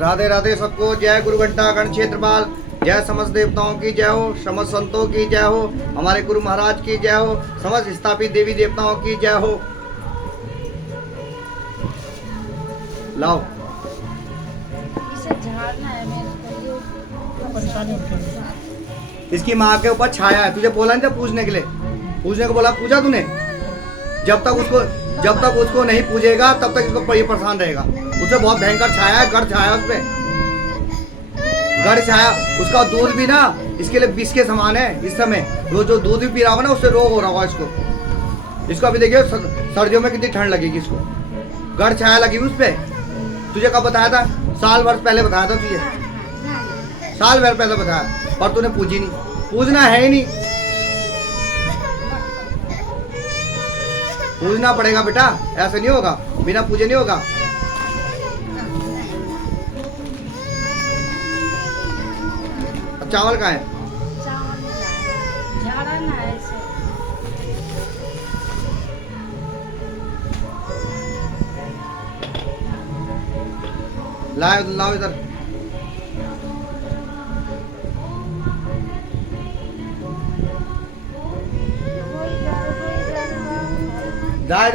राधे राधे सबको। जय गुरु घंटा गण क्षेत्रपाल। जय समस्त देवताओं की जय हो, समस्त संतों की जय हो, हमारे गुरु महाराज की जय हो, समस्त स्थापित देवी देवताओं की जय हो। लाओ इसे झाड़ना है मेरे को, परेशानी होती है। इसकी माँ के ऊपर छाया है। तुझे बोला नहीं था पूजने के लिए? पूजने को बोला, पूजा तूने? जब तक उसको नहीं पूजेगा तब तक इसको ये परेशान रहेगा। उसे बहुत भयंकर छाया है, गढ़ छाया उस पे, गढ़ छाया। उसका दूध भी ना इसके लिए विष के समान है इस समय। वो जो दूध भी पी रहा होगा ना, उससे रोग हो रहा होगा इसको। अभी देखिए सर्दियों में कितनी ठंड लगेगी इसको। गढ़ छाया लगी उस पे। तुझे कब बताया था? साल भर पहले बताया था तुझे, साल भर पहले बताया, पर तूने पूजी नहीं। पूजना है ही नहीं, पूजना पड़ेगा बेटा, ऐसे नहीं होगा, बिना पूजे नहीं होगा। चावल का है? चावल नहीं लाया, झाड़ना है इसे। लाओ लाओ इधर।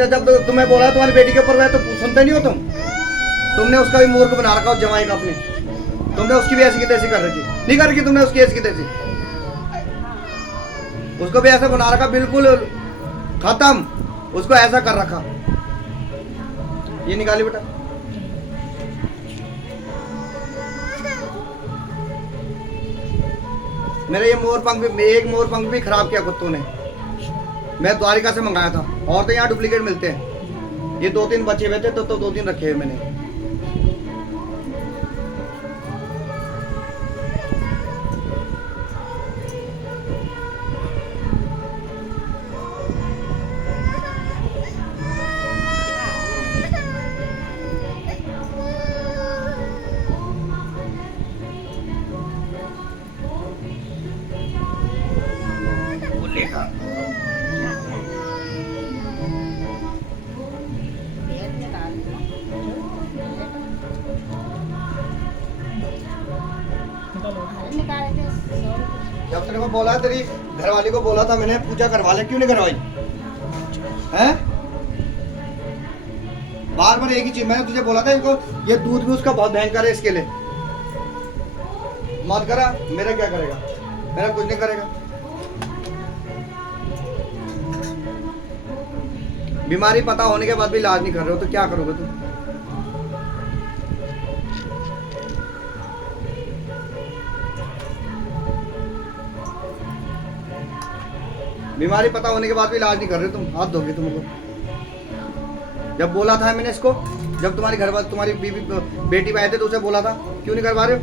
जब तुम्हें बोला तुम्हारी बेटी के ऊपर तो सुनते नहीं हो तुम। तुमने उसका भी मूर्ख बना रखा, उस जमाई का अपने। तुमने उसकी भी ऐसी की तैसी कर रखी, नहीं कर रखी तुमने उसकी ऐसी की तैसी? उसको भी ऐसा बना रखा, बिल्कुल खत्म, उसको ऐसा कर रखा। ये निकाली बेटा। मेरे ये मोर पंख भी, एक मोर पंख भी खराब किया कुत्तों ने। मैं द्वारिका से मंगाया था, और तो यहाँ डुप्लीकेट मिलते हैं। ये 2-3 बचे हुए थे तो 2-3 रखे हुए मैंने। निकाले थे 100 रुपये। जब तेरे को बोला, तेरी घरवाली को बोला था मैंने पूजा करवा ले, क्यों नहीं करवाई? हैं? बार बार एक ही चीज, मैंने तुझे बोला था इनको ये दूध भी उसका बहुत भयंकर है, इसके लिए मत करा। मेरा क्या करेगा? मेरा कुछ नहीं करेगा। बीमारी पता होने के बाद भी इलाज नहीं कर रहे हो तो क्या करोगे तुम? बीमारी पता होने के बाद भी इलाज नहीं कर रहे तुम, हाथ धोगे तुमको। जब बोला था मैंने इसको, जब तुम्हारी घर वाली, तुम्हारी बीवी बेटी आए थे तो उसे बोला था, क्यों नहीं करवा रहे हो?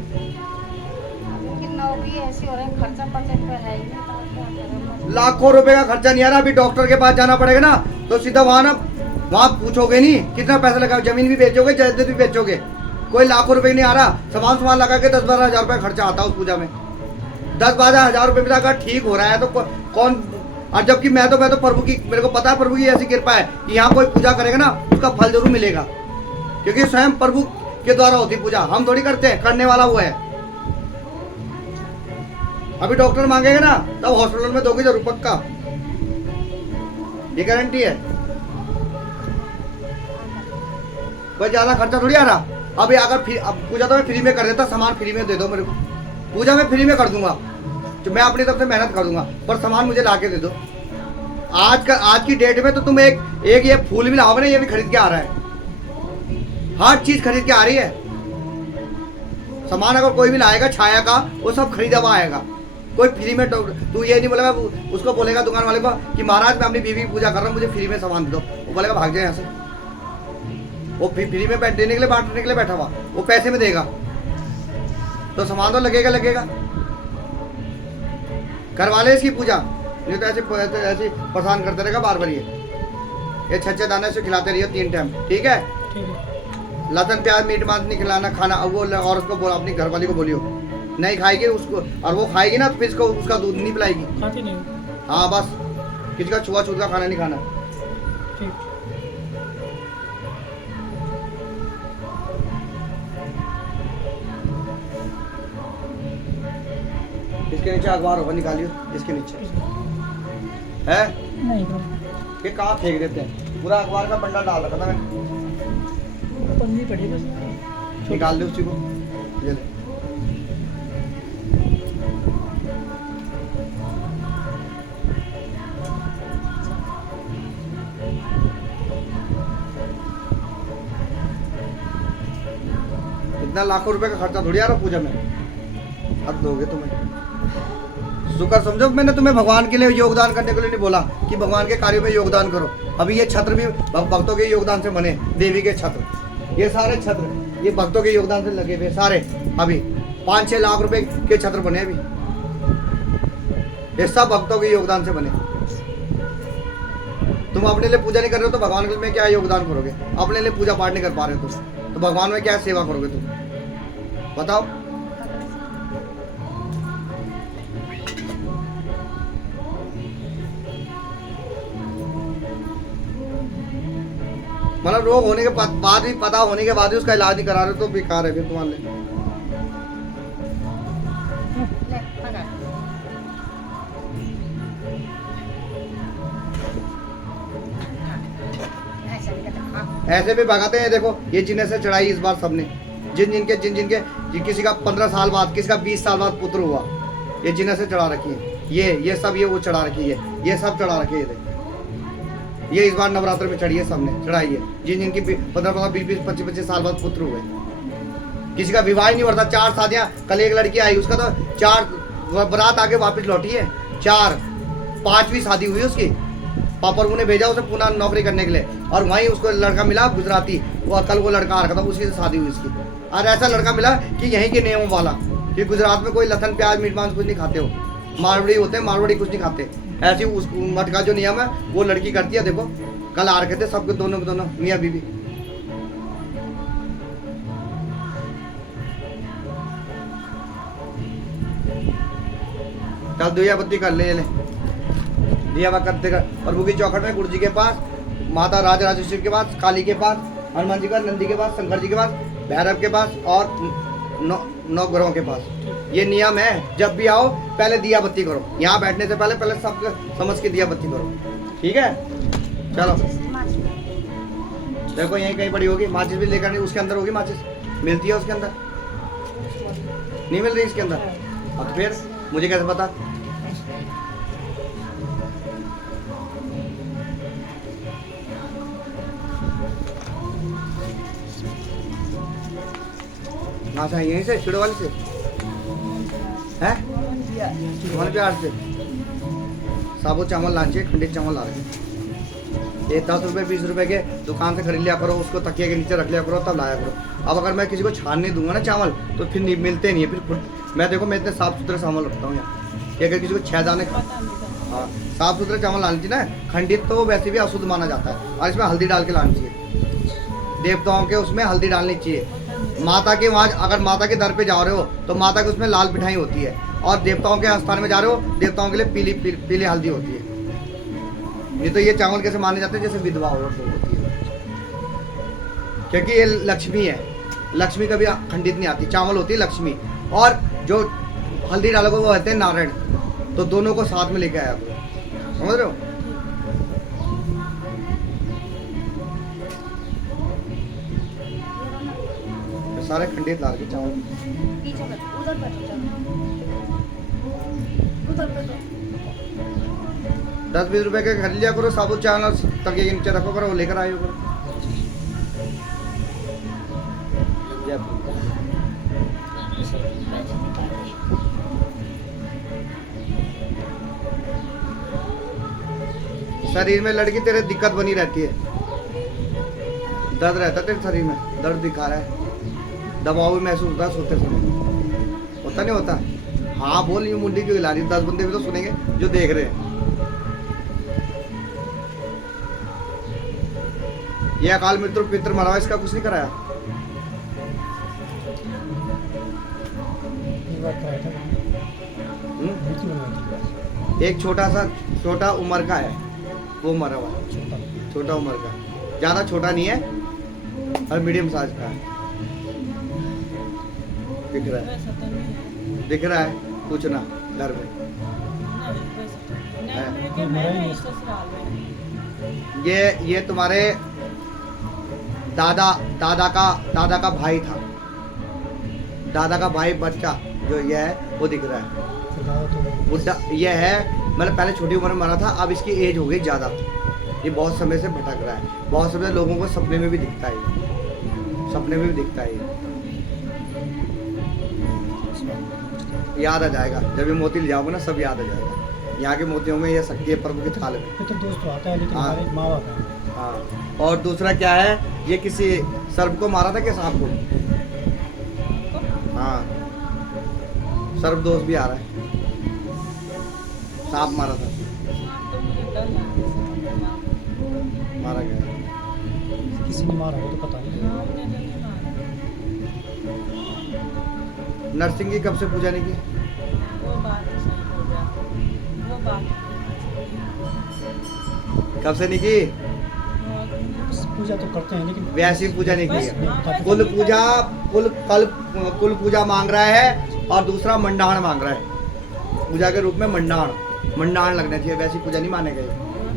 कि नौकरी ऐसी हो रही है, खर्चा 50 रुपये है ही नहीं, तो क्या करें? लाखों रुपए का खर्चा नहीं आ रहा। अभी डॉक्टर के पास जाना पड़ेगा ना, तो सीधा वहाँ पूछोगे नहीं कितना पैसा लगा, जमीन भी बेचोगे, जायदाद भी बेचोगे। कोई लाखों रुपए नहीं आ रहा, सामान लगा के 10-12 हजार रुपये खर्चा आता है उस पूजा में। 10-12 हजार रुपये में अगर ठीक हो रहा है तो कौन? और जबकि मैं तो प्रभु की, मेरे को पता है प्रभु की ऐसी कृपा है कि यहाँ कोई पूजा करेगा ना उसका फल जरूर मिलेगा, क्योंकि स्वयं प्रभु के द्वारा होती पूजा, हम थोड़ी करते हैं, करने वाला वो है। अभी डॉक्टर मांगेगा ना तब हॉस्पिटल में दोगे जरूर, पक्का, ये गारंटी है। कोई ज्यादा खर्चा थोड़ी आ रहा। अभी अगर अब पूजा तो मैं फ्री में कर देता, सामान फ्री में दे दो मेरे को, पूजा मैं फ्री में कर दूंगा, तो मैं अपनी तरफ से मेहनत कर दूंगा, पर सामान मुझे ला के दे दो। आज की डेट में तो तुम एक ये फूल भी लाओगे ना, ये भी खरीद के आ रहा है, हर चीज खरीद के आ रही है। सामान अगर कोई भी लाएगा छाया का, वो सब खरीदा हुआ आएगा, कोई फ्री में। तू ये नहीं बोलेगा, उसको बोलेगा दुकान वाले को कि महाराज मैं अपनी बीवी की पूजा कर रहा हूँ, मुझे फ्री में सामान दे दो, वो बोलेगा भाग जाए यहाँ से। वो फ्री में देने के लिए, बांटने के लिए बैठा हुआ, वो पैसे में देगा तो सामान तो लगेगा। करवा ले इसकी पूजा, नहीं तो ऐसे परेशान करते रहेगा बार बार। ये छच्चे दाने से खिलाते रहिए 3 टाइम, ठीक है? लहसुन प्याज मीट मांस नहीं खिलाना, खाना। वो और उसको बोला, अपनी घरवाली को बोलियो, नहीं खाएगी उसको, और वो खाएगी ना तो फिर इसको उसका दूध नहीं पिलाएगी। खाती नहीं। हाँ बस, किसी का छुआछूत का खाना नहीं खाना। ठीक। इसके नीचे अखबार होगा, निकालियो इसके नीचे है। नहीं तो ये कहाँ फेंक देते हैं, पूरा अखबार का बंडल डाल रखा था मैंने, पन्नी पड़ी बस। निकाल दे उसी को, ये ले। इतना लाखों रुपए का खर्चा थोड़ी आ रहा पूजा में, हद दोगे तुम्हें। शुक्र समझो, मैंने तुम्हें भगवान के लिए योगदान करने के लिए नहीं बोला कि भगवान के कार्यों में योगदान करो। अभी ये छत्र भी भक्तों के योगदान से बने, देवी के छत्र, ये सारे छत्र ये भक्तों के योगदान से लगे हुए सारे। अभी 5-6 लाख रुपए के छत्र बने, अभी ये सब भक्तों के योगदान से बने। तुम अपने लिए पूजा नहीं कर रहे हो तो भगवान के लिए क्या योगदान करोगे? अपने लिए पूजा पाठ नहीं कर पा रहे हो तो भगवान में क्या सेवा करोगे तुम, बताओ। मतलब रोग होने के बाद भी, पता होने के बाद भी उसका इलाज नहीं करा रहे तो बेकार है फिर तुम्हारे लिए। ले पकड़। ऐसे भी कहते हैं, हाँ। ऐसे भी भगाते हैं। देखो ये जिन्हें से चढ़ाई इस बार सबने, जिन किसी का 15 साल बाद, किसी का 20 साल बाद पुत्र हुआ, ये जिन्हें से चढ़ा रखी है। ये सब ये वो चढ़ा रखी है, ये सब चढ़ा रखी है। ये इस बार नवरात्र में चढ़ी है, सबने चढ़ाई है। जिनकी 15, 20, 25 साल बाद पुत्र हुए, किसी का विवाह ही नहीं बढ़ता। 4 शादियां, कल एक लड़की आई उसका तो 4 बारात आके वापस लौटी है, 4, 5वीं शादी हुई उसकी। पापा ने भेजा उसे पुणे नौकरी करने के लिए, और वहीं उसको लड़का मिला गुजराती, वो कल वो लड़का आ रखा था, उसी से शादी हुई उसकी। और ऐसा लड़का मिला कि यहीं के नियमों वाला, कि गुजरात में कोई लहसुन प्याज मीट मांस कुछ नहीं खाते हो, मारवाड़ी होते हैं, मारवाड़ी कुछ नहीं खाते। ऐसी उस मठ का जो नियम है वो लड़की करती है। देखो कल आ रखे थे सबके दोनों के दोनों मियाँ बीवी। कल दिया बत्ती कर ले दिया करते कर। और बुगी चौखट में गुरु जी के पास, माता राजराजेश्वरी के पास, काली के पास, हनुमान जी के पास, नंदी के पास, शंकर जी के पास, भैरव के पास और 9 ग्रहों के पास। ये नियम है, जब भी आओ पहले दिया बत्ती करो। यहाँ बैठने से पहले सब समझ के दिया बत्ती करो, ठीक है? चलो देखो यहीं कहीं पड़ी होगी माचिस भी लेकर, नहीं उसके अंदर होगी माचिस, मिलती है उसके अंदर, नहीं मिल रही इसके अंदर। अब तो फिर मुझे कैसे पता? कहाँ से यहीं से चिड़ो वाले से है, तुम्हारे प्यार से साबुत चावल लाना चाहिए, खंडित चावल ला रहे। ये 10 रुपये 20 रुपये के दुकान से खरीद लिया करो, उसको तकिए के नीचे रख लिया करो, तब लाया करो। अब अगर मैं किसी को छान नहीं दूंगा ना चावल तो फिर नहीं मिलते नहीं है। फिर मैं देखो मैं इतने साफ सुथरे चावल रखता हूँ यहाँ, कि अगर किसी को 6 दाने, हाँ साफ सुथरे चावल लानी चाहिए ना। खंडित तो वैसे भी अशुद्ध माना जाता है, और इसमें हल्दी डाल के लानी चाहिए। देवताओं के उसमें हल्दी डालनी चाहिए। माता के वहाँ अगर माता के दर पे जा रहे हो तो माता के उसमें लाल पिठाई होती है, और देवताओं के स्थान में जा रहे हो देवताओं के लिए पीली हल्दी होती है। नहीं तो ये चावल कैसे माने जाते हैं? जैसे विधवा औरत होती है, क्योंकि ये लक्ष्मी है। लक्ष्मी कभी खंडित नहीं आती, चावल होती है लक्ष्मी, और जो हल्दी डालोगे वो होते हैं नारायण। तो दोनों को साथ में लेके आया करो, समझ रहे हो? सारे खंडित लाल के चावल। पीछे बैठो, उधर बैठो, चलो उधर बैठो। 10-20 रुपए के खरीद लिया करो साबुत चावल, और तकिए के नीचे रखो करो, वो लेकर आयो करो। शरीर में लड़की तेरे दिक्कत बनी रहती है, दर्द रहता है तेरे शरीर में, दर्द दिखा रहा है, दबाव भी महसूस होता है सोते समय, होता नहीं होता? हाँ बोल, ये मुंडी क्यों हिला रही? 10 बंदे भी तो सुनेंगे जो देख रहे हैं। ये अकाल मृत्यु पितृ मरा, इसका कुछ नहीं कराया। एक छोटा उम्र का है, वो मरा हुआ है, छोटा उम्र का, ज्यादा छोटा नहीं है, और मीडियम साइज का है। दिख रहा है पूछना घर में। ये तुम्हारे दादा का भाई था। दादा का भाई बच्चा जो ये है वो दिख रहा है। बुढ़ा ये है, मतलब पहले छोटी उम्र में मरा था, अब इसकी एज हो गई ज़्यादा। ये बहुत समय से भटक रहा है, बहुत समय लोगों को सपने में भी दिखता है, सपने में भी दिखता है। याद आ जाएगा जब ये मोती ले जाओगे ना, सब याद आ जाएगा। यहाँ के मोतियों में ये शक्ति है प्रभु के थाल में। तो दोस्त आता है लेकिन हाँ। हमारे माँ बाप है। हाँ, और दूसरा क्या है, ये किसी सर्प को मारा था क्या, सांप को? हाँ, सर्प दोष भी आ रहा है, सांप मारा था, मारा गया। किसी ने मारा हो तो पता नहीं। नरसिंह की कब से पूजा नहीं की? कब से नहीं की? पूजा तो करते हैं लेकिन वैसी पूजा नहीं की है। है। कुल पूजा मांग रहा है, और दूसरा मंडाण मांग रहा है। पूजा के रूप में मंडाण लगना चाहिए, वैसी पूजा नहीं मानेगा ये।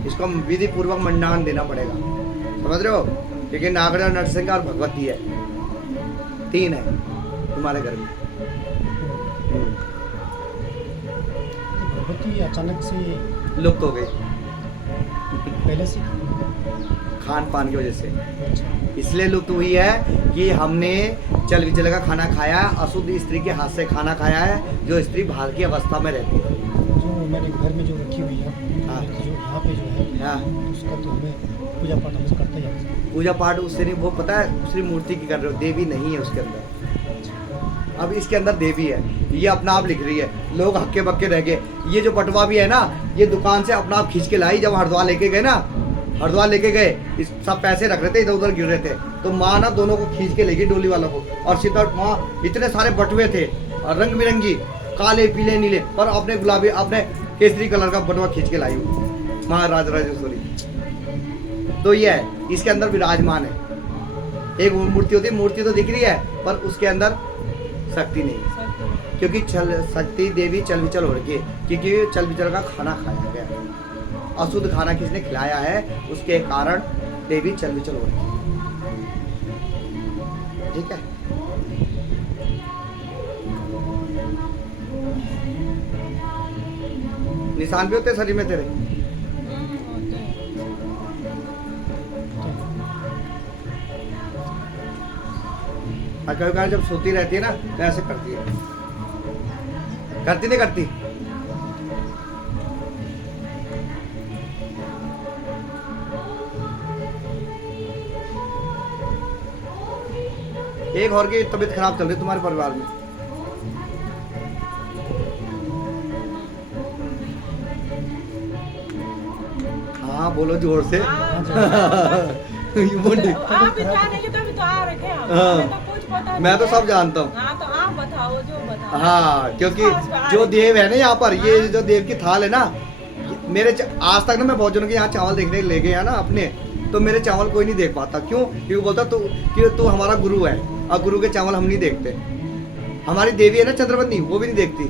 इसको विधि पूर्वक मंडाण देना पड़ेगा, समझ रहे हो? क्योंकि नागरा, नरसिंह और भगवती है, 3 है तुम्हारे घर में। भगवती अचानक से लुप्त हो गई पहले से। खान पान की वजह से, अच्छा। इसलिए लुप्त हुई है कि हमने चल विचल का खाना खाया, अशुद्ध स्त्री के हाथ से खाना खाया है, जो स्त्री बाहर की अवस्था में रहती है। जो मैंने घर में जो रखी हुई है, हाँ। जो यहाँ पे जो है, हाँ, उसका तो हमें पूजा पाठ हम करते ही हैं। पूजा पाठ उससे नहीं, वो पता है दूसरी मूर्ति की कर रहे हो, देवी नहीं है उसके अंदर। अब इसके अंदर देवी है, ये अपना आप लिख रही है, लोग हक्के बक्के रह गए। ये जो पटवा भी है ना, ये दुकान से अपना आप खींच के लाई। जब हरिद्वार लेके गए ना, हरिद्वार लेके गए, इस सब पैसे रख रहे थे, इधर उधर गिर रहे थे, तो माँ ना दोनों को खींच के ले गई, डोली वालों को। और सीधा वहाँ इतने सारे बटुए थे, और रंग बिरंगी, काले पीले नीले, पर अपने गुलाबी, अपने केसरी कलर का बटुआ खींच के लाई महाराज राजेश्वरी। तो ये है, इसके अंदर विराजमान है। एक मूर्ति होती है, मूर्ति तो दिख रही है, पर उसके अंदर शक्ति नहीं है, क्योंकि शक्ति देवी चल विचल हो रही है, क्योंकि चल विचल का खाना खाया गया, अशुद्ध खाना किसने खिलाया है, उसके कारण देवी चल विचल हो रही है। ठीक है, निशान भी होते हैं शरीर में तेरे? और कभी कभी जब सोती रहती है ना, तो ऐसे करती है, करती नहीं करती? एक और की तबीयत खराब चल रही है तुम्हारे परिवार में। हाँ बोलो जोर से। मैं तो सब जानता हूँ। आप बताओ जो बताओ। हाँ, क्योंकि जो देव है ना यहाँ पर, ये जो देव की थाल है ना, आज तक ना मैं बहुत जनों के यहाँ चावल देखने ले गया ना अपने, तो मेरे चावल कोई नहीं देख पाता। क्यों? क्योंकि बोलता तू हमारा गुरु है, और गुरु के चावल हम नहीं देखते। हमारी देवी है ना चंद्रवती, वो भी नहीं देखती।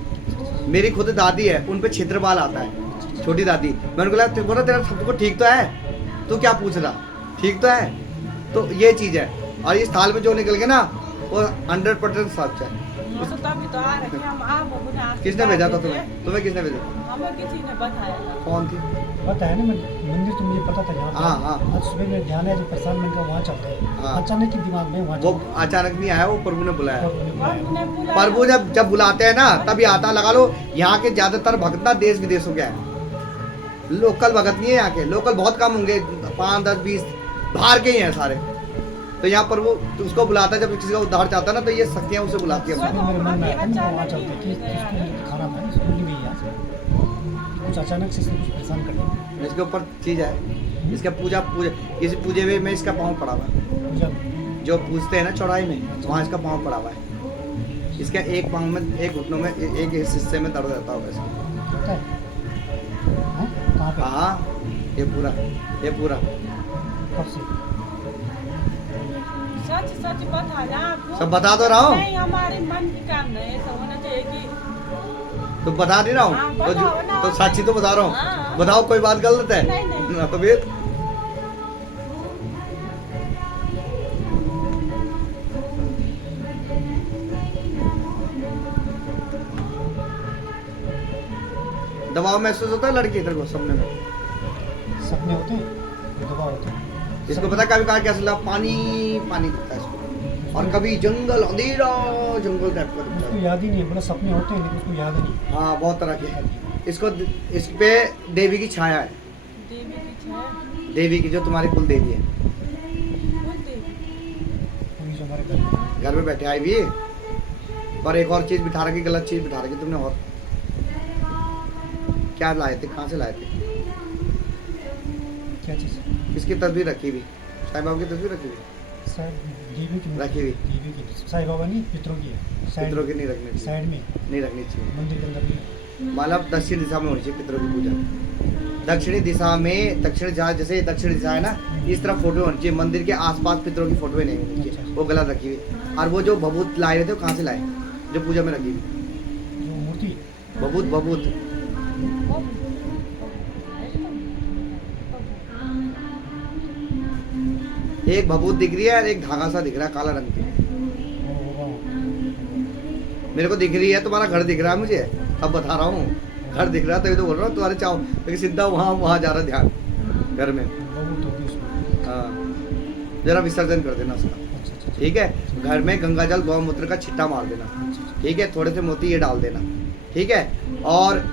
मेरी खुद दादी है, उन पे छिद्र बाल आता है, छोटी दादी। मैंने बोला तेरा सबको ठीक तो है, तू क्या पूछ रहा, ठीक तो है? तो ये चीज़ है। और इस थाल में जो निकल गया ना, वो 100% सच है। किसने भेजा था तुम्हें किसने भेजा? हमें किसी ने बताया था। कौन थी? पता है ना, मंदिर तो मुझे पता था यहाँ पे। हाँ, हाँ। आज सुबह में ध्यान है, जो प्रसाद मिल वहाँ चलते हैं। हाँ। अचानक ही दिमाग में वहाँ वो अचानक नहीं आया, वो प्रभु ने बुलाया। चलते प्रभु जब बुलाते हैं ना, तभी आता। लगा लो यहाँ के ज्यादातर भक्त ना देश विदेशों के हैं, लोकल भक्त नहीं है यहाँ के। लोकल बहुत कम होंगे, 5, 10, 20 बाहर के ही हैं सारे। तो यहाँ पर वो उसको बुलाता है, जब किसी का उद्धार चाहता है ना, तो ये शक्तियाँ उसे बुलाती है। मेरे मन में आता है वहाँ चलते कि इसको खाना था, इसको नहीं गई आज कुछ अचानक से इसने कुछ परेशान कर दिया। इसके ऊपर चीज है, इसका पूजा किसी पूजे में इसका पाँव पड़ा हुआ है। पूजा जो पूजते हैं ना चौड़ाई में, वहाँ इसका पाँव पड़ा हुआ है। इसका एक पाँव में, एक घुटनों में, एक हिस्से में दर्द रहता होगा इसको। पता है? हाँ? कहाँ पे? हाँ, ये पूरा कब से? सच सच बता आपको। सब बता तो रहा हूँ। नहीं, हमारे मन की काम नहीं, ऐसा होना चाहिए कि तो बता नहीं रहा हाँ, हूँ बताओ ना। तो साक्षी तो बता रहा हूँ। हाँ। बताओ कोई बात गलत है नहीं, नहीं। ना तो फिर दबाव महसूस होता है लड़की इधर को सपने में? सपने होते हैं, दबाव होते हैं। इसको पता है कभी कहा क्या चला पानी पानी दिखता है इसको, और कभी जंगल अंधेरा जंगल टाइप का दिखता उसको है। याद ही नहीं है, बोला सपने होते हैं लेकिन उसको याद नहीं। हाँ बहुत तरह के हैं। इसको इस पे देवी की छाया है, देवी की छाया। देवी की जो तुम्हारी कुल देवी है, कौन देवी? पूरी जो हमारे घर में घर में बैठे आई हुई है। और एक और चीज बिठा रखी, गलत चीज बिठा रखी तुमने। और क्या लाए थे, कहाँ से लाए थे? क्या चीज़? किसकी तस्वीर रखी हुई? साईं बाबा की तस्वीर रखी हुई? शायद देवी की रखी हुई। देवी की, साईं बाबा नहीं, पितरों की है। साइड पितरों की नहीं रखनी चाहिए, साइड में, नहीं रखनी चाहिए। मंदिर के अंदर नहीं है। मतलब दक्षिण दिशा में होनी चाहिए पितरों की पूजा। दक्षिणी दिशा में, दक्षिण दिशा जैसे दक्षिण दिशा है ना, इस तरफ फोटो होनी चाहिए। मंदिर के आसपास पितरों की फोटो नहीं होनी चाहिए, वो गलत रखी हुई। और वो जो भभूत लाए हुए थे वो कहाँ से लाए, जो पूजा में रखी हुई? जो मूर्ति भभूत भभूत एक भभूत दिख रही है और एक धागा सा दिख रहा है काला रंग की। वो मेरे को दिख रही है, तुम्हारा घर दिख रहा है मुझे, अब बता रहा हूँ। घर दिख रहा है तभी तो बोल रहा हूँ तुम्हारे चाहो, लेकिन सीधा वहाँ जा रहा है ध्यान घर में। बहुत होती है उसमें। हाँ जरा विसर्जन कर देना उसका, अच्छा अच्छा ठीक है। घर में गंगा जल गौमूत्र का छिट्टा मार देना, ठीक है। थोड़े से मोती ये डाल देना, ठीक है। और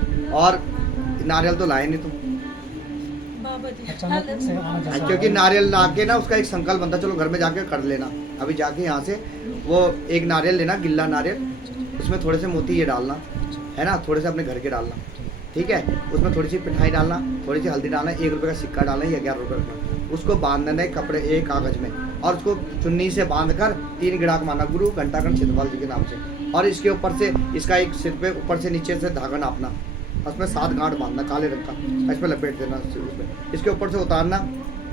नारियल तो लाए नहीं तुम, बाबा जी अचानक से आना जाना क्योंकि नारियल ला के ना उसका एक संकल्प बनता है, चलो घर में जाके कर लेना। अभी जाके यहाँ से वो एक नारियल लेना, गिल्ला नारियल, उसमें थोड़े से मोती ये डालना है ना, थोड़े से अपने घर के डालना, ठीक है। उसमें थोड़ी सी मिठाई डालना, थोड़ी सी हल्दी डालना, 1 रुपये का सिक्का डालना या 11 रुपये रखना। उसको बांध देना है कपड़े, एक कागज में, और उसको चुन्नी से बांध कर 3 गिड़ाक मारना गुरु घंटाकर्ण क्षेत्रपाल जी के नाम से। और इसके ऊपर से इसका एक सिर पे ऊपर से नीचे से धागा नापना, उसमें 7 गांठ बांधना काले रंग का, इसमें लपेट देना उसमें। इसके ऊपर से उतारना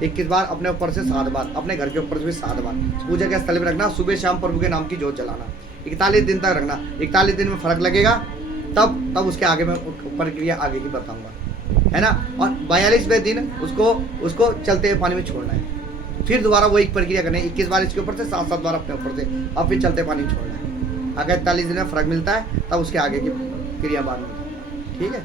21 बार, अपने ऊपर से 7 बार, अपने घर के ऊपर से भी 7 बार। पूजा के स्थल में रखना, सुबह शाम प्रभु के नाम की जोत जलाना, 41 दिन तक रखना। 41 दिन में फर्क लगेगा तब उसके आगे मैं प्रक्रिया आगे की बताऊंगा, है ना। और 42वें दिन उसको चलते हुए पानी में छोड़ना है। फिर दोबारा वही प्रक्रिया करनी है, 21 बार इसके ऊपर से, 7 बार अपने ऊपर से, और फिर चलते पानी में छोड़ना है। अगर 41 दिन में फर्क मिलता है तब उसके आगे की क्रिया बाद में, ठीक है।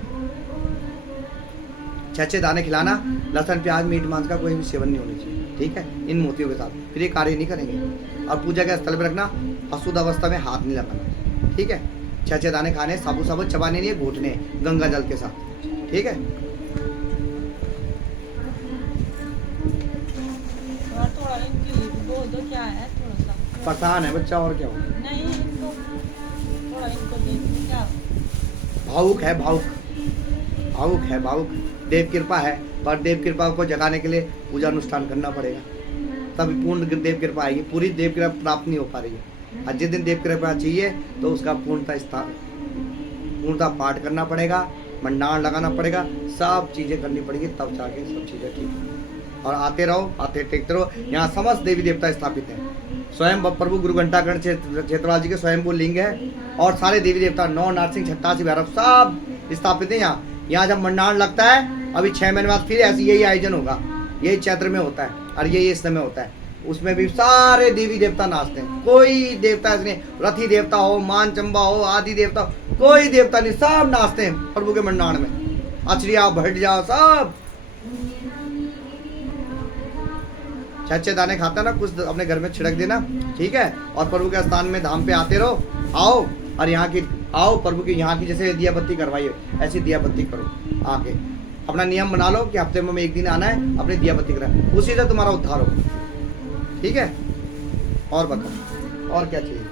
6 दाने खिलाना, लहसुन प्याज मीट मांस का कोई भी सेवन नहीं होना चाहिए, ठीक है, इन मोतियों के साथ। फिर ये कार्य नहीं करेंगे। और पूजा के स्थल पर रखना, अशुद्ध अवस्था में हाथ नहीं लगाना, ठीक है। 6 दाने खाने, साबुत साबुत चबाने नहीं है, घूटने गंगा जल के साथ, ठीक है। और थोड़ा इनके लिए भी बोल दो क्या है, थोड़ा सा परेशान है बच्चा, और क्या हो। नहीं इनको थोड़ा इनको दे दो क्या। भावुक है, भावुक है, भावुक। देव कृपा है, पर देव कृपा को जगाने के लिए पूजा अनुष्ठान करना पड़ेगा, तभी पूर्ण देव कृपा आएगी। पूरी देव कृपा प्राप्त नहीं हो पा रही है। और जिस दिन देव कृपा चाहिए तो उसका पूर्णता पाठ करना पड़ेगा, मंडाण लगाना पड़ेगा, सब चीज़ें करनी पड़ेगी, तब जाके सब चीज़ें ठीक होंगी। और आते रहो, आते टेकते रहो। यहाँ समस्त देवी देवता स्थापित हैं। स्वयं प्रभु गुरु घंटाकर्ण क्षेत्रपाल जी के स्वयंभू लिंग है, और सारे देवी देवता 9 नारसिंह 88 भैरव सब स्थापित हैं यहाँ जब मंडाण लगता है, अभी 6 महीने बाद फिर ऐसे यही आयोजन होगा, यही चैत्र में होता है, और यही इस समय होता है। उसमें भी सारे देवी देवता नाचते हैं, कोई देवता ऐसे नहीं, रथी देवता हो, मान चंबा हो, आदि देवता हो, कोई देवता नहीं, सब नाचते हैं प्रभु के मंडाण में। अचरिया भट जाओ सब। 6 दाने खाता ना, कुछ अपने घर में छिड़क देना, ठीक है। और प्रभु के स्थान में धाम पे आते रहो, आओ, और यहाँ की आओ प्रभु की यहाँ की जैसे दिया बत्ती करवाइए, ऐसी दिया बत्ती करो आके। अपना नियम बना लो कि हफ्ते में 1 दिन आना है, अपनी दिया बत्ती कराए, उसी से तुम्हारा उद्धार हो, ठीक है। और बताओ और क्या चाहिए?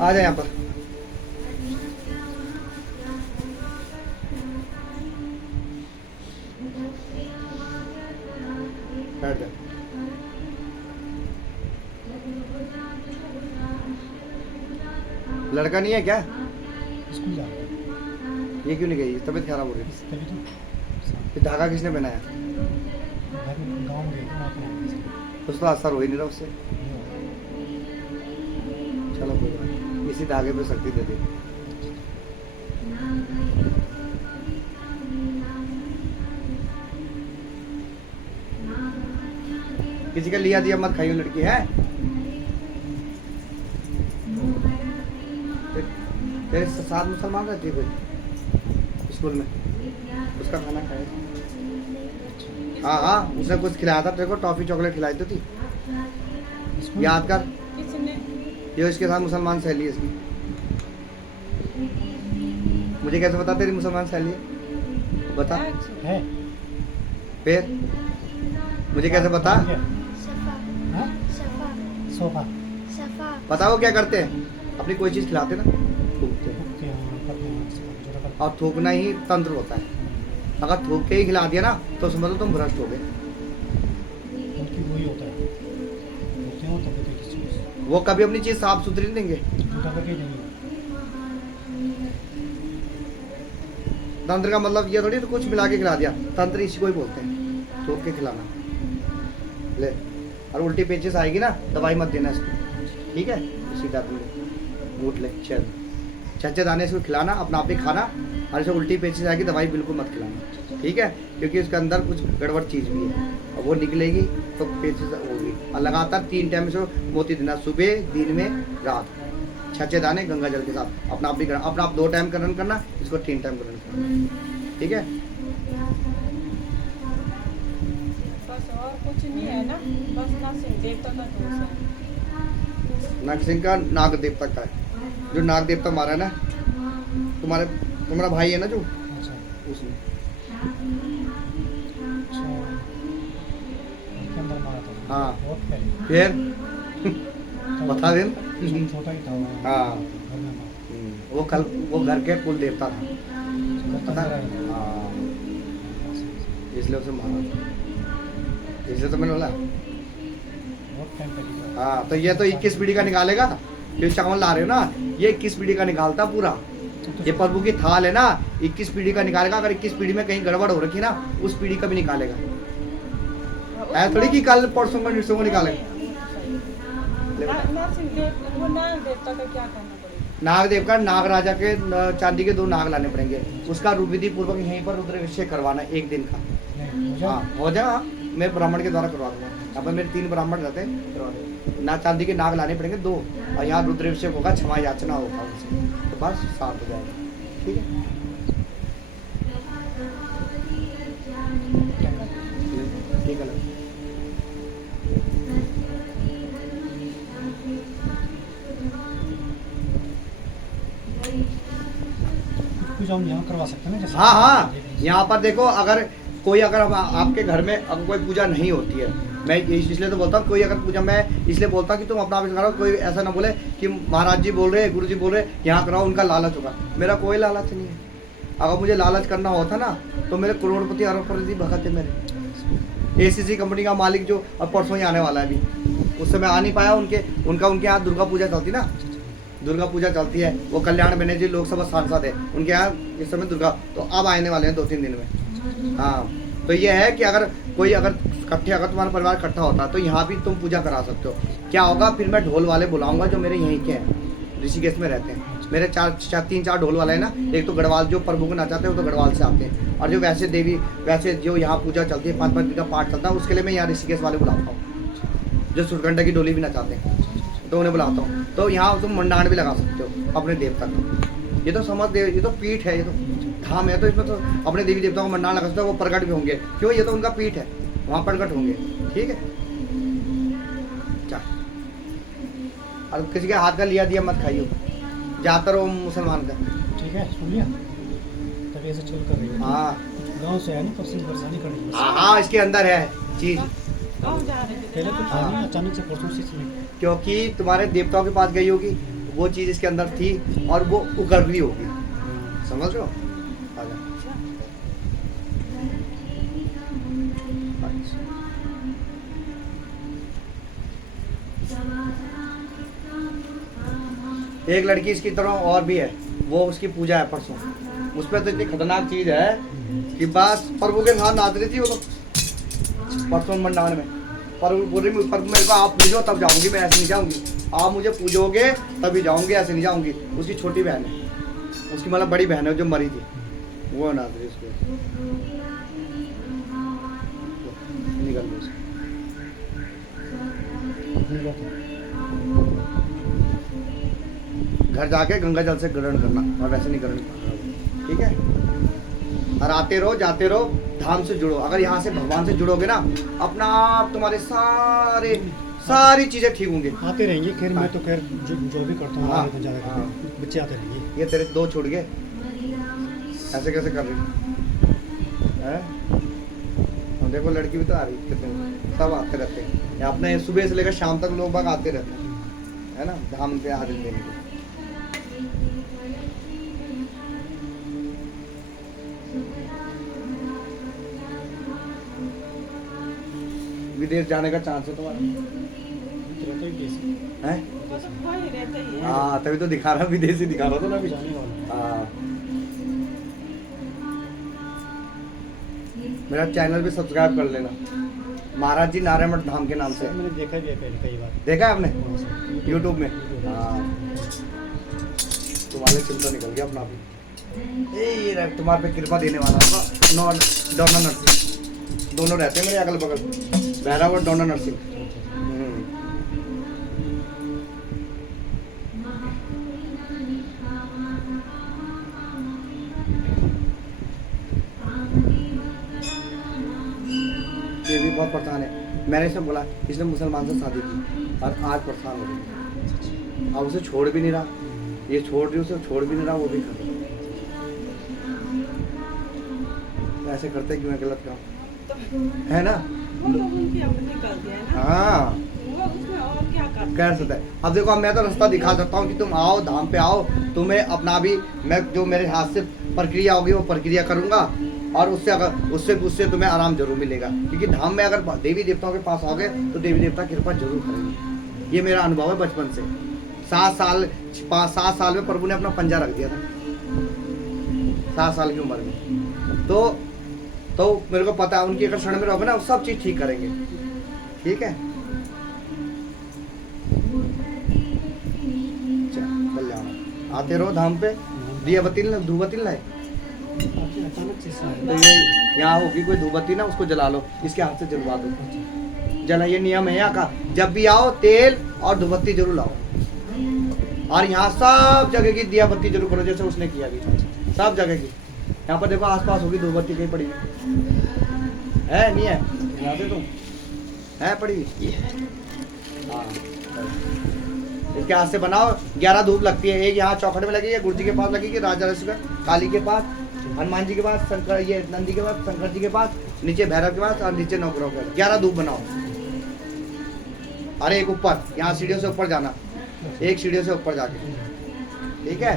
आ जाए यहाँ पर। बैठ जाए। लड़का नहीं है क्या? स्कूल जा रहा है। ये क्यों नहीं गई? तबीयत खराब हो रही है। तभी तो ये धागा किसने पहनाया? घर में गाँव में गए थे, वहाँ पे आए थे। कुछ तो असर हो ही नहीं रहा उससे। चलो कोई बात नहीं, इसी धागे पे शक्ति दे दे। किसी का लिया दिया मत खाइयो लड़की है। तेरे साथ मुसलमान रहती है कोई स्कूल में, उसका खाना खाया? हाँ हाँ, उसने कुछ खिलाया था तेरे को, टॉफी चॉकलेट खिलाई तो थी, याद कर। किसने? ये इसके साथ मुसलमान सहेली है इसकी। मुझे कैसे पता तेरी मुसलमान सहेली है? बता है फिर, मुझे कैसे पता? सफा हाँ? सफा सोफा सफा पता वो क्या करते हैं? अपनी कोई चीज़ खिलाते ना, थूकते हैं। के यहाँ करते हैं, जोड़ा करते और थूकना ही तंत्र होता है। अगर थूक के ही खिला दिया ना तो समझ लो तुम भ्रष्ट हो गए। हैं। उनकी वही होता है, वो क्यों होता है किसी चीज़ वो कभी अपनी चीज़ साफ सुथरी नहीं देंगे। झूठा करके ही देंगे। तंत्र का मतलब ये थोड़ी तो कुछ मिला के खिला दिया, तंत्र इसी को ही बोलते हैं, थूक के खिलाना। ले, और उल्टी पेचिस आएगी ना, दवाई मत देना इसको, ठीक है? इसी का तुम घूट ले, चल छच्चे दाने इसको खिलाना, अपना आप ही खाना, और इसे उल्टी पेचिस आएगी, दवाई बिल्कुल मत खिलाना, ठीक है? क्योंकि उसके अंदर कुछ गड़बड़ चीज़ भी है, और वो निकलेगी तो पेचिस होगी। और लगातार 3 टाइम इसको मोती देना, सुबह, दिन में, रात, छच्चे दाने गंगा जल के साथ। अपना आप भी करना, अपना आप 2 टाइम करन करना, इसको 3 टाइम करन करना, ठीक है? बस और कुछ नहीं है ना, बस ना सिंह देवता का दोष है। नरसिंह का नाग देवता का है, जो नाग देवता मारा है ना, तुम्हारा भाई है ना जो, अच्छा उसने। अच्छा, उसके अंदर मारा था। हाँ। बहुत पहले। फिर बता दे। छोटा ही था वो। हाँ। घर में मारा। वो घर के कुल देवता था, करता पता रहा है? है। हाँ, इसलिए उसे मारा था। इसलिए तो मैंने बोला। बहुत टाइम पहले। हाँ, तो ये तो 21 पीढ़ी का निकालेगा, जो चावल ला रहे हो ना, ये 21 पीढ़ी का निकालता पूरा। ये प्रभु की थाल है ना, 21 पीढ़ी का निकालेगा। अगर 21 पीढ़ी में कहीं गड़बड़ हो रखी ना, उस पीढ़ी का भी निकालेगा। ऐसा थोड़ी कि कल परसों का निरसों को निकालेगा। नरसिंह देव वो नाग देवता का क्या करना पड़ेगा? नाग देव का, नाग राजा के चांदी के 2 नाग लाने पड़ेंगे, उसका विधि पूर्वक यहीं पर रुद्राभिषेक करवाना 1 दिन का। नहीं, मुझे हाँ, हो जाएगा, मैं ब्राह्मण के द्वारा करवा दूंगा। यहाँ पर मेरे 3 ब्राह्मण रहते हैं, करवा दूंगा। ना चांदी के नाग लाने पड़ेंगे 2, और यहाँ रुद्राभिषेक होगा, क्षमा याचना होगा उनसे, तो बस शांत हो जाएगा, ठीक है? ठीक है। कुछ हम यहाँ करवा सकते हैं ना, जैसे हाँ हाँ, यहाँ पर देखो, अगर कोई अगर आपके घर में अगर कोई पूजा नहीं होती है, मैं इसलिए तो बोलता हूँ, कोई अगर पूजा, मैं इसलिए बोलता हूँ कि तुम अपना ऑफिस कराओ। कोई ऐसा ना बोले कि महाराज जी बोल रहे हैं, गुरु जी बोल रहे हैं, यहाँ कराओ, उनका लालच होगा। मेरा कोई लालच नहीं है। अगर मुझे लालच करना होता ना, तो मेरे करोड़पति अरबपति भगत है मेरे। ACC कंपनी का मालिक जो अब परसों ही आने वाला है, अभी उस समय आ नहीं पाया, उनके यहाँ दुर्गा पूजा चलती ना, दुर्गा पूजा चलती है। वो कल्याण बनर्जी लोकसभा सांसद है, उनके यहाँ इस समय दुर्गा, तो अब आने वाले हैं 2-3 दिन में। हाँ, तो ये है कि अगर कोई अगर तुम्हारा परिवार इकट्ठा होता है, तो यहाँ भी तुम पूजा करा सकते हो। क्या होगा, फिर मैं ढोल वाले बुलाऊंगा जो मेरे यहीं के हैं, ऋषिकेश में रहते हैं। मेरे 3-4 ढोल वाले हैं ना, एक तो गढ़वाल, जो प्रभु को नचाते हैं वो तो गढ़वाल से आते हैं, और जो वैसे जो यहाँ पूजा चलती है, 5-5 दिन का पाठ चलता है, उसके लिए मैं यहाँ ऋषिकेश वाले बुलाता हूँ, जो सुरकंडा की डोली भी नचाते हैं, तो उन्हें बुलाता हूँ। तो यहाँ तुम मंडान भी लगा सकते हो अपने देवता का। ये तो समझ दे, ये तो पीठ है, ये तो धाम है, तो इसमें तो अपने देवी देवताओं को मंडान लगा सकते हो, वो प्रकट भी होंगे। क्यों, ये तो उनका पीठ है, वहाँ प्रकट होंगे, ठीक है? चल, और किसी के हाथ का लिया दिया मत खाइयो, ज़्यादातर वो मुसलमान का। ठीक है, सुन लिया, तभी ऐसे चल कर रही है। हाँ गाँव से है नहीं, परेशानी कर रही है। हाँ, इसके अंदर है चीज़। गाँव जा रहे थे। पहले तो था नहीं, अचानक से परसों से इसमें। क्योंकि तुम्हारे देवताओं के पास गई होगी, वो चीज़ इसके अंदर थी, और वो उगड़ रही होगी, समझ रहे हो? आजा। एक लड़की इसकी तरह और भी है, वो उसकी पूजा है परसों। उस पर तो इतनी खतरनाक चीज़ है कि बस प्रभु के साथ नाच रही थी वो तो, परसों मंडान में पर मेरे को आप पूजो तब जाऊंगी, मैं ऐसे नहीं जाऊंगी। आप मुझे पूजोगे तभी जाऊंगी, ऐसे नहीं जाऊंगी। उसकी छोटी बहन है, उसकी मतलब बड़ी बहन है जो मरी थी, वो ना इसको निकल लो। घर जाके गंगा जल से ग्रहण करना, और वैसे नहीं ग्रहण करना, ठीक है। और आते रहो जाते रहो, धाम से जुड़ो। अगर यहाँ से भगवान से जुड़ोगे ना, अपना आप तुम्हारे सारी चीजें ठीक होंगी। आते रहेंगे। खैर मैं तो खैर जो भी करता हूँ हाँ, तो ज़्यादा हाँ। बच्चे आते रहेंगे। ये तेरे 2 छूट गए, ऐसे कैसे कर रही है? हम देखो लड़की भी तो आ रही, कितने सब आते रहते हैं। यहाँ अपने सुबह से लेकर शाम तक लोग बाग आते रहते हैं, है ना, धाम पे हाजिर देने के। विदेश जाने का चांस है तुम्हारा? रहता ही कैसे हैं? वो तो वही रहते ही है। हाँ, तभी तो दिखा रहा, विदेशी दिखा रहा था ना अभी। जाने वाला। हाँ। मेरा चैनल भी सब्सक्राइब कर लेना, महाराज जी नारायण मठ धाम के नाम से। मैंने देखा भी है पहले कई बार। देखा है आपने वहाँ से। यूट्यूब में? हाँ, तुम्हारे चिंता निकल गया अपना भी। ये रहा, तुम्हारे पे कृपा देने वाला होगा। डोना नरसिंह दोनों रहते हैं मेरे अगल बगल, भैरव और डोना नरसिंह। ये भी बहुत परेशान है। मैंने इसे बोला, इसने मुसलमान से शादी की और आज परेशान हो गई। अब उसे छोड़ भी नहीं रहा, ये छोड़ रही, उसे छोड़ भी नहीं रहा, वो भी कर रहा। ऐसे करते क्यों है? गलत काम है ना? वो लोग उनकी अपनी गलती है ना। हाँ, वो उसमें और क्या कर कह सकता है। अब देखो, अब मैं तो रास्ता दिखा सकता हूँ कि तुम आओ, धाम पे आओ, तुम्हें अपना भी, मैं जो मेरे हाथ से प्रक्रिया होगी वो प्रक्रिया करूँगा, और उससे अगर उससे तुम्हें आराम जरूर मिलेगा। क्योंकि धाम में अगर देवी देवताओं के पास आओगे तो देवी देवता कृपा जरूर करेंगे। ये मेरा अनुभव है बचपन से। 7 साल में प्रभु ने अपना पंजा रख दिया था, 7 साल की उम्र में। तो मेरे को पता है, उनकी अगर शरण में रहोगे ना, वो सब चीज़ ठीक करेंगे, ठीक है। कल्याण आते रहो धाम पे। दिया बत्ती धूपबत्ती लाए अचानक से तो ये यहाँ होगी कोई धूपबत्ती ना, उसको जला लो, इसके हाथ से जलवा दो। जला, ये नियम है यहाँ का। जब भी आओ तेल और धूपबत्ती जरूर लाओ, और यहाँ सब जगह की दिया बत्ती जरूर करो, जैसे उसने किया भी सब जगह की। यहाँ पर देखो आसपास होगी धूपबत्ती कहीं पड़ी है, नहीं है? यहाँ से तुम है पड़ी हुई? हाँ, इसके हाथ से बनाओ। 11 धूप लगती है। एक यहाँ चौखट में लगेगी, गुरु जी के पास लगेगी, राजा काली के पास, हनुमान जी के पास, शंकर, ये नंदी के पास, शंकर जी के पास, नीचे भैरव के पास, और नीचे नवग्रह के पास। 11 धूप बनाओ। अरे एक ऊपर, यहाँ सीढ़ियों से ऊपर जाना, एक सीढ़ियों से ऊपर जाके, ठीक है।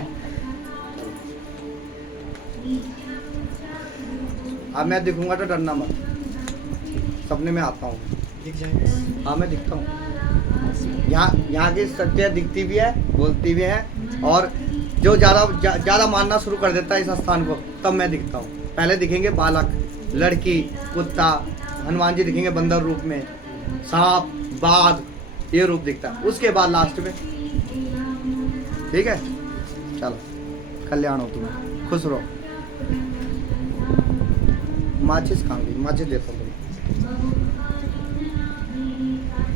अब मैं दिखूंगा तो डरना मत, सपने में आता हूँ। दिख जाएगा। हाँ, मैं दिखता हूँ। यहाँ की सत्य दिखती भी है, बोलती भी है, और जो ज़्यादा मानना शुरू कर देता है इस स्थान को, तब मैं दिखता हूँ। पहले दिखेंगे बालक, लड़की, कुत्ता, हनुमान जी दिखेंगे बंदर रूप में, सांप, बाघ, ये रूप दिखता है। उसके बाद लास्ट में, ठीक है। चलो, कल्याण हो तुम्हें, खुश रहो। माचिस खाऊंगी, माचिस देता हूँ तुम्हें,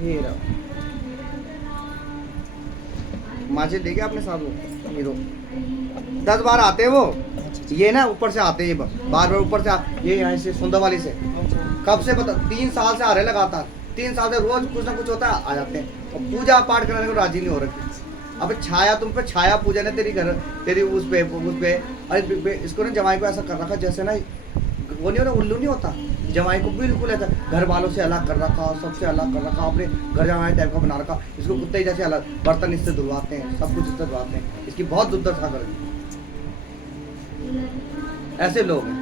ये रहो। माचिस देखे आपने साथ वो, ये रो 10 बार आते हैं वो, ये ना ऊपर से आते हैं, बार बार ऊपर से ये यहाँ से सुंदर वाली से। कब से पता? 3 साल से आ रहे लगातार, 3 साल से रोज कुछ ना कुछ होता है, आ जाते हैं। और पूजा पाठ करने को राजी नहीं हो रखी। अब छाया, तुम पे छाया पूजन है तेरी उस पे। अरे इसको ना जमाई को ऐसा कर रखा जैसे ना वो नहीं होता, उल्लू नहीं होता, जमाई को बिल्कुल ऐसा घर वालों से अलग कर रखा, सबसे अलग कर रखा, अपने घर जमाई टाइप का बना रखा। इसको कुत्ते जैसे अलग, बर्तन इससे धुलवाते हैं, सब कुछ इससे धुलवाते हैं। इसकी बहुत दुर्दशा कर दी। ऐसे लोग हैं।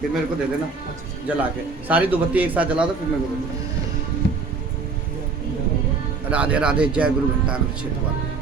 फिर मेरे को दे देना जला के, सारी धूपबत्ती एक साथ जला दो, फिर मेरे को दे देना। राधे राधे, जय गुरु घंटा क्षेत्र वाले।